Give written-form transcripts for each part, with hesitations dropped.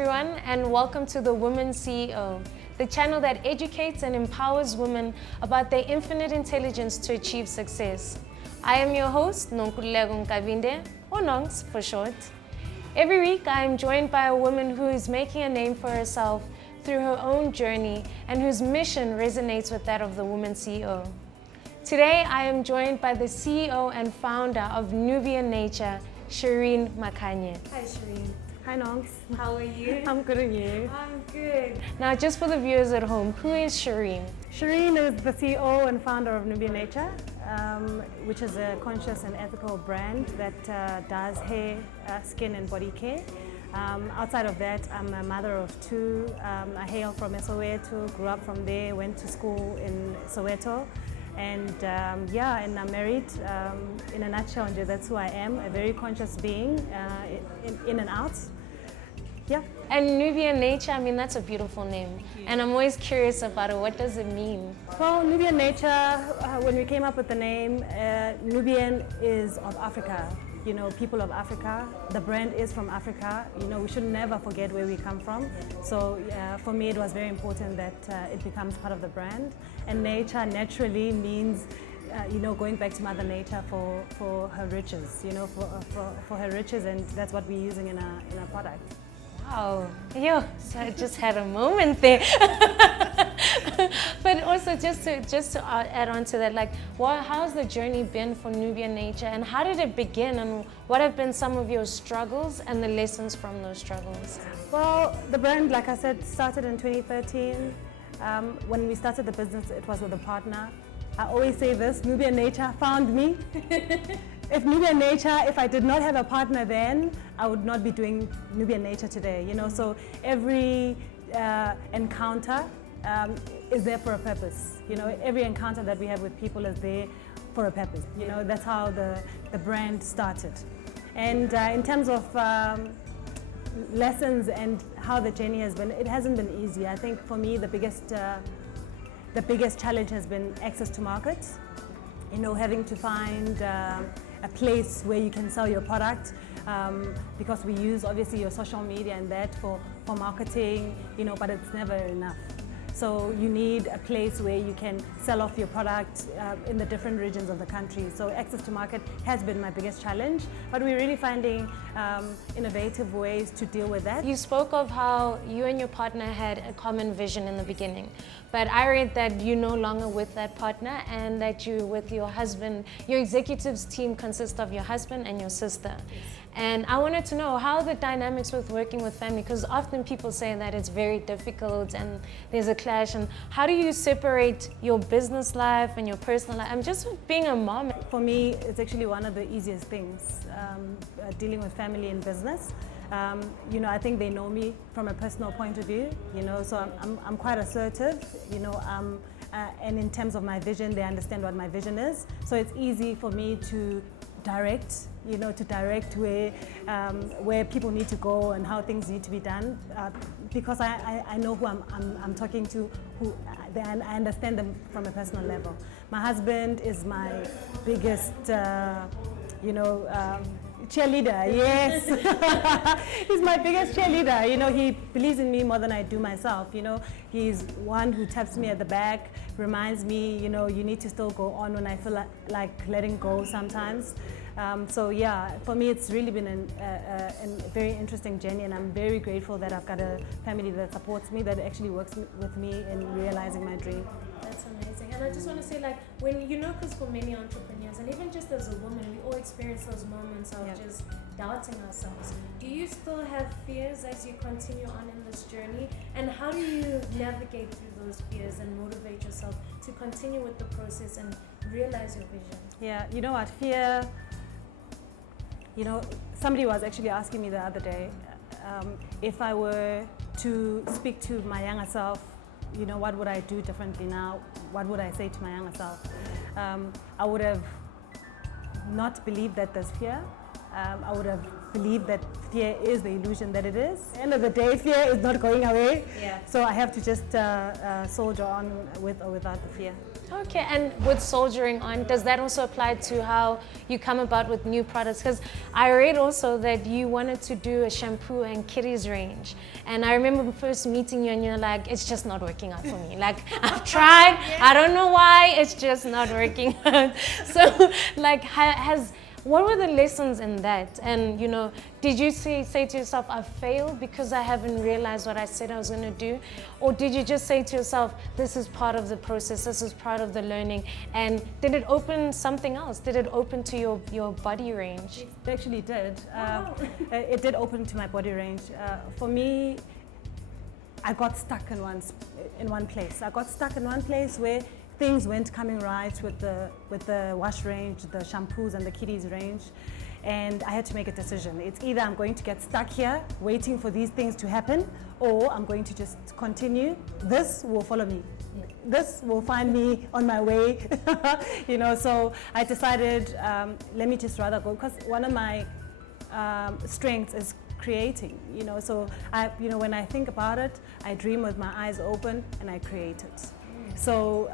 everyone, and welcome to the Women CEO, the channel that educates and empowers women about their infinite intelligence to achieve success. I am your host, Nonkululeko Nkabinde, or Nonks for short. Every week, I am joined by a woman who is making a name for herself through her own journey and whose mission resonates with that of the Women CEO. Today, I am joined by the CEO and founder of Nubian Nature, Shereen Makhanye. Hi, Shereen. Hi, Nonks. How are you? I'm good, and you? I'm good. Now, just for the viewers at home, who is Shereen? Shereen is the CEO and founder of Nubian Nature, which is a conscious and ethical brand that does hair, skin, and body care. Outside of that, I'm a mother of two. I hail from Soweto, grew up from there, went to school in Soweto. And and I'm married. In a nutshell, that's who I am, a very conscious being, in and out. Yeah. And Nubian Nature, I mean, that's a beautiful name. And I'm always curious about it. What does it mean? Well, Nubian Nature, when we came up with the name, Nubian is of Africa. You know, people of Africa. The brand is from Africa. You know, we should never forget where we come from. So for me, it was very important that it becomes part of the brand. And nature naturally means, going back to Mother Nature for her riches. You know, for her riches, and that's what we're using in our product. Wow, so I just had a moment there. But also just to add on to that, like, how's the journey been for Nubian Nature, and how did it begin, and what have been some of your struggles and the lessons from those struggles? Well, the brand, like I said, started in 2013. When we started the business, it was with a partner. I always say this, Nubian Nature found me. If I did not have a partner then, I would not be doing Nubian Nature today, so every encounter is there for a purpose. Every encounter that we have with people is there for a purpose. That's how the brand started. And in terms of lessons and how the journey has been, it hasn't been easy. I think for me, the biggest challenge has been access to markets. Having to find a place where you can sell your product, because we use obviously your social media and that for marketing, but it's never enough. So you need a place where you can sell off your product in the different regions of the country. So access to market has been my biggest challenge, but we're really finding innovative ways to deal with that. You spoke of how you and your partner had a common vision in the beginning, but I read that you're no longer with that partner and that you're with your husband. Your executives team consists of your husband and your sister. And I wanted to know how the dynamics with working with family, because often people say that it's very difficult and there's a clash. And how do you separate your business life and your personal life? I'm just being a mom. For me, it's actually one of the easiest things, dealing with family and business. I think they know me from a personal point of view, so I'm quite assertive, and in terms of my vision, they understand what my vision is. So it's easy for me to direct where people need to go and how things need to be done, because I know who I'm talking to, I understand them from a personal level. My husband is my biggest, cheerleader, yes. He's my biggest cheerleader. He believes in me more than I do myself. He's one who taps me at the back, reminds me, you need to still go on when I feel like letting go sometimes. For me, it's really been a very interesting journey, and I'm very grateful that I've got a family that supports me, that actually works with me in realizing my dream. That's amazing. And I just want to say, when because for many entrepreneurs, and even just as a woman, we all experience those moments of just doubting ourselves. Do you still have fears as you continue on in this journey? And how do you navigate through those fears and motivate yourself to continue with the process and realize your vision? Yeah, you know what, fear... somebody was actually asking me the other day, if I were to speak to my younger self, what would I do differently now? What would I say to my younger self? I would have not believed that there's fear. I would have believed that fear is the illusion that it is. At the end of the day, fear is not going away. Yeah. So I have to just soldier on with or without the fear. Okay, and with soldiering on, does that also apply to how you come about with new products? Because I read also that you wanted to do a shampoo and kitties range. And I remember first meeting you and you're like, it's just not working out for me. Like, I've tried, I don't know why, it's just not working out. So, like, what were the lessons in that? And, you know, did you say to yourself, I failed because I haven't realized what I said I was going to do? Or did you just say to yourself, this is part of the process, this is part of the learning? And did it open something else? Did it open to your body range? It actually did. It did open to my body range. For me, I got stuck in one place. I got stuck in one place where things weren't coming right with the wash range, the shampoos and the kiddies range, and I had to make a decision. It's either I'm going to get stuck here waiting for these things to happen, or I'm going to just continue. This will follow me. This will find me on my way. You know, so I decided, let me just rather go, because one of my strengths is creating, you know, so when I think about it, I dream with my eyes open and I create it. So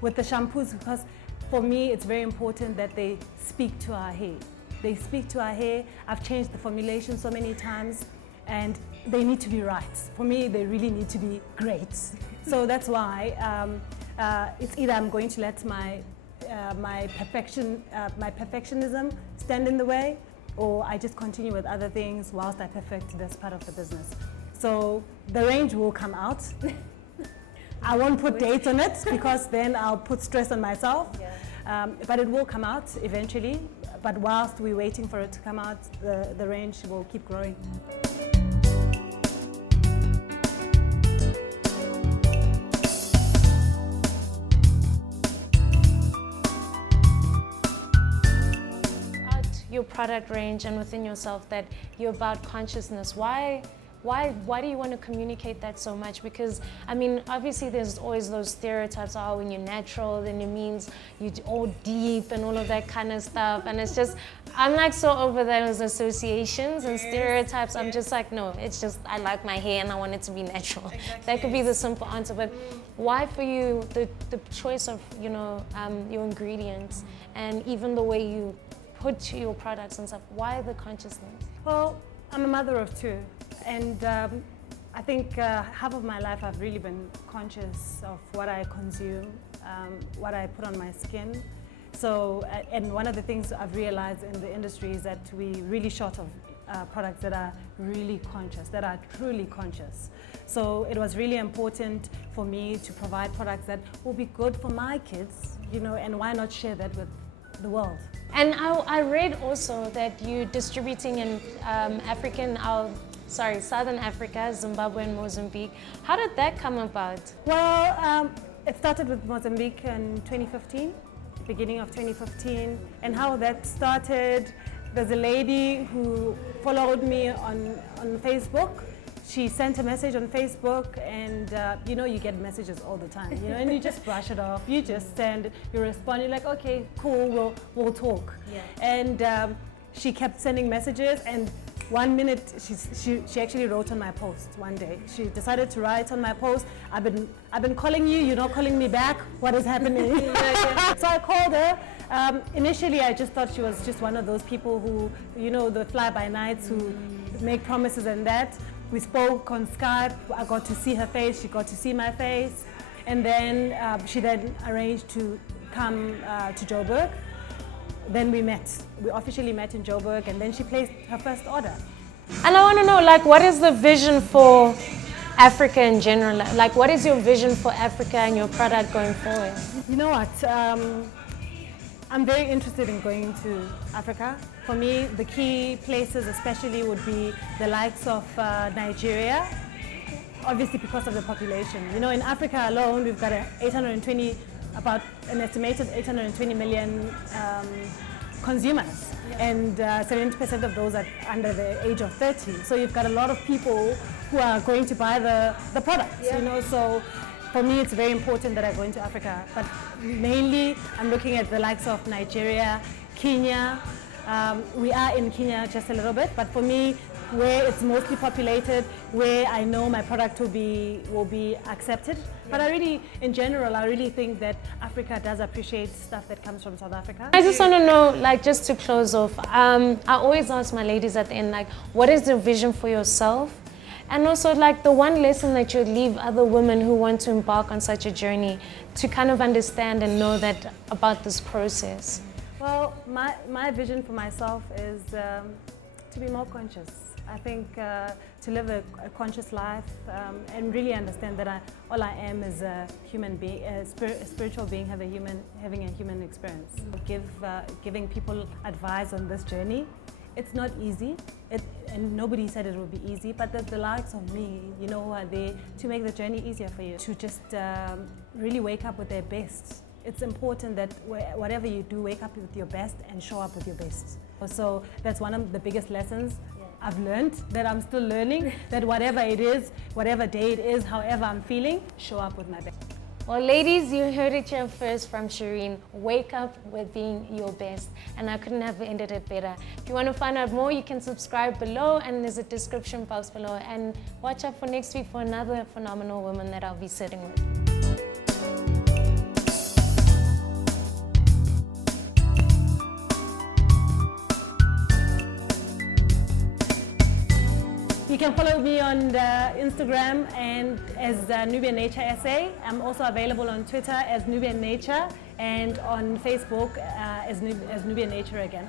with the shampoos, because for me it's very important that they speak to our hair. They speak to our hair. I've changed the formulation so many times and they need to be right. For me, they really need to be great. So that's why it's either I'm going to let my perfectionism stand in the way, or I just continue with other things whilst I perfect this part of the business. So the range will come out. I won't put dates on it because then I'll put stress on myself. Yeah. But it will come out eventually. But whilst we're waiting for it to come out, the range will keep growing. Your product range and within yourself that you're about consciousness. Why do you want to communicate that so much? Because I mean, obviously there's always those stereotypes, oh, when you're natural then it means you're all deep and all of that kind of stuff, and it's just, I'm like so over those associations and stereotypes. I'm just like, no, it's just I like my hair and I want it to be natural. Exactly. That could be the simple answer. But why for you the choice of, you know, your ingredients and even the way you put your products and stuff? Why the consciousness? Well, I'm a mother of two, and I think half of my life I've really been conscious of what I consume, what I put on my skin. So, and one of the things I've realized in the industry is that we're really short of products that are really conscious, that are truly conscious. So it was really important for me to provide products that will be good for my kids, you know, and why not share that with the world. And I read also that you're distributing in Southern Africa, Zimbabwe and Mozambique. How did that come about? Well, it started with Mozambique in 2015, beginning of 2015. And how that started, there's a lady who followed me on Facebook. She sent a message on Facebook, and you know, you get messages all the time, you know, and you just brush it off. You just send, you respond, you're like, okay, cool, we'll talk. Yeah. And she kept sending messages, and 1 minute she actually wrote on my post one day. She decided to write on my post, I've been calling you, you're not calling me back, what is happening? So I called her. Initially I just thought she was just one of those people who, you know, the fly-by-nights who make promises and that. We spoke on Skype, I got to see her face, she got to see my face, and then she then arranged to come to Joburg. Then we met. We officially met in Joburg, and then she placed her first order. And I want to know, like, what is the vision for Africa in general? Like, what is your vision for Africa and your product going forward? You know what? I'm very interested in going to Africa. For me, the key places especially would be the likes of Nigeria, obviously because of the population. You know, in Africa alone, we've got about an estimated 820 million consumers, and 70% of those are under the age of 30. So you've got a lot of people who are going to buy the products, you know, so for me it's very important that I go into Africa, but mainly I'm looking at the likes of Nigeria, Kenya. We are in Kenya just a little bit, but for me where it's mostly populated, where I know my product will be accepted. But I really, in general, I really think that Africa does appreciate stuff that comes from South Africa. I just want to know, like, just to close off, I always ask my ladies at the end, like, what is the vision for yourself? And also, like, the one lesson that you'd leave other women who want to embark on such a journey to kind of understand and know that about this process. Well, my vision for myself is to be more conscious. I think to live a conscious life and really understand that all I am is a human being, a spiritual being, having a human experience. Giving people advice on this journey. It's not easy, and nobody said it would be easy, but the likes of me, you know, who are there to make the journey easier for you, to just really wake up with their best. It's important that whatever you do, wake up with your best and show up with your best. So that's one of the biggest lessons I've learned, that I'm still learning, that whatever it is, whatever day it is, however I'm feeling, show up with my best. Well, ladies, you heard it here first from Shereen. Wake up with being your best. And I couldn't have ended it better. If you want to find out more, you can subscribe below, and there's a description box below. And watch out for next week for another phenomenal woman that I'll be sitting with. You can follow me on Instagram and as Nubian Nature SA. I'm also available on Twitter as Nubian Nature and on Facebook as Nubian Nature again.